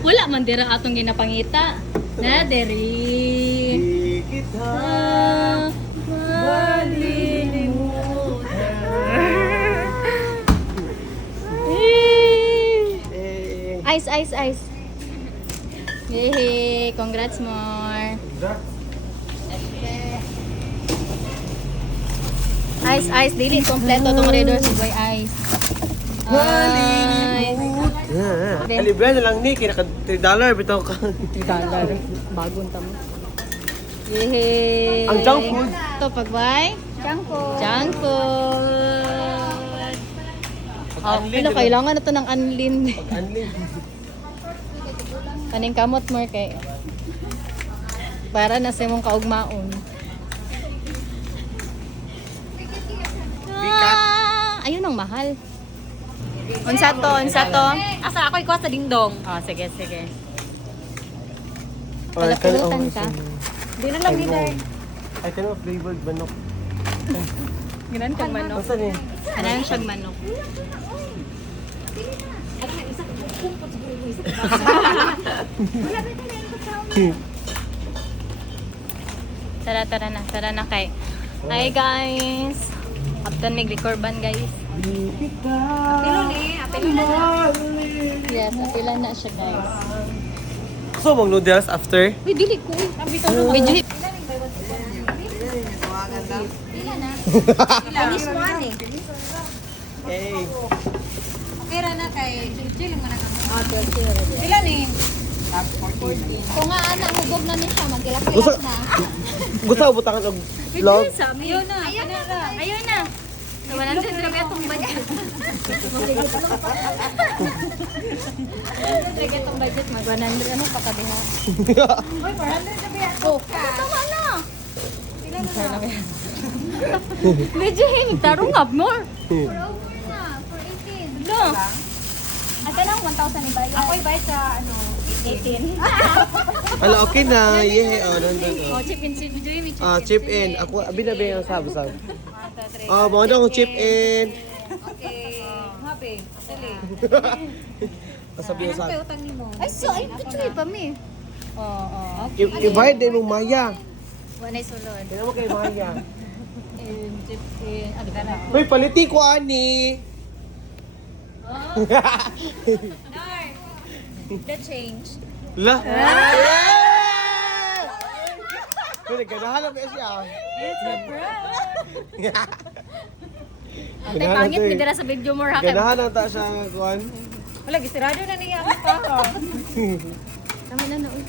Wala man dira atong ginapangita. Na diri. Di kita Ice, ice, ice. Yay! Congrats more. Ice, ice. Dili kompleto tong Red Doors Boy Ice. Ice. Libre na lang ni, kaya naka $3 bitaw ka. $3. Bagong tamo. Yay! Ang junk food. Ito, pagbay. Junk food. Junk food. Oh, Unlin, ano, diba? kailangan na to ng unlin. Pag-unlin. Kaning kamot more kay para na sa imong kaugmaon. Ayun ang mahal. Unsa to? Unsa to? Asa ako ikuha sa dingdong. Oh, sige, sige. Or Palapulutan ka. Di na lang nila. Ay, kano flavored manok. Ganan kang manok. Basta ni. Anan siyang manok. Tara, tara na kay. Hi guys. After nag-recordan guys. Apilo ni. Apilo na. Yes, apila na siya guys. So, mong noodles after? Uy, dili ko. Video hip. Finish one eh. Okay. Okay ra na kay chill mo na kamo. Ah, 12 Pila ni? Kung nga anak hugog na niya siya, Gusto, magkilas-kilas na. gusto ko butakan og vlog? Ayun na. Ayun na. Ayun na. So, 100 grabe itong budget. Lagi itong budget, mag 100 ano pa kabiha. Oy, 400 na ba? Oh, tama na. Pila na. Medyo hing, tarong up more. No. At lang 1,000 ibayad. Ako ibayad sa ano 18. Ala, okay na. Yeah, oh, nandun. Oh, chip in, chip in. Chip in. Ako, binabi ang sab-sab. Mga na akong chip in. Okay. Happy. Dali. Masabi Ano sa pa utang nimo? Ay, so, ay, kutsuri pa mi. Oo, okay. i-buy din mong Maya. Wanay sulod. Kaya mo kay Maya. Chip in. Ano ka na? Hoy, paliti ko, ani. The change. La. Pero ganahan na ba siya? It's a prank. Ate, pangit mi dira sa video mo, Rakem. Ganahan na ta siya, kuan. Wala gisirado na niya ang pa. Tama na, uy.